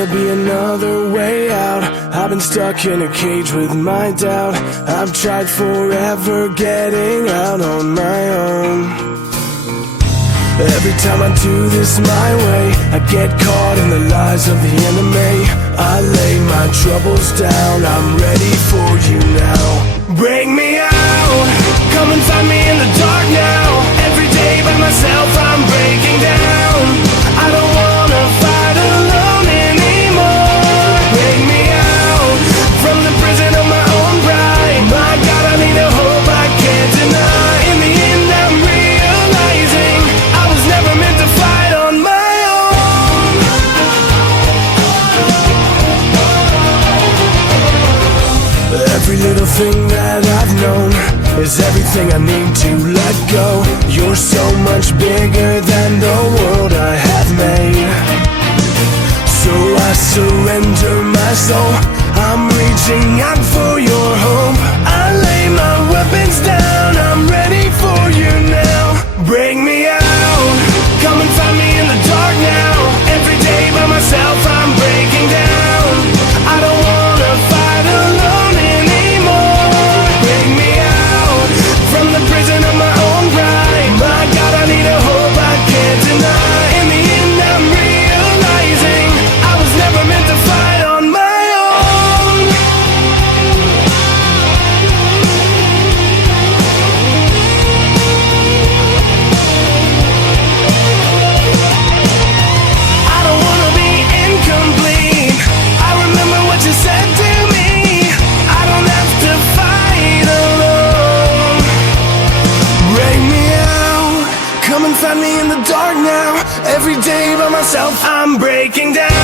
gotta be another way out. I've been stuck in a cage with my doubt. I've tried forever getting out on my own. Every time I do this my way, I get caught in the lies of the enemy. I lay my troubles down, I'm ready for you now. Bring me out, come and find me in the dark now. Every day by myself I'm breaking down. I don't wanna fight alone anymore. Bring me out, from the prison of my own pride. My God, I need a hope I can't deny. In the end I'm realizing I was never meant to fight on my own. Every little thing that I've known is everything I need to let go. You're so much bigger than the world I have made. So I surrender my soul, I'm reaching out for your hope. I lay my weapons down, I'm ready for you now. Bring me out, come and find me in the dark now. Every day by myself I'm breaking down. I don't wanna fight alone anymore. Bring me out, from the prison of my own pride. My God, I need a hope I can't deny. In the end I'm realizing I was never meant to fight on my own. I don't wanna be incomplete. I remember what you said to me. I don't have to fight alone. Bring me out, come and find me in the dark now. Every day by myself I'm breaking down.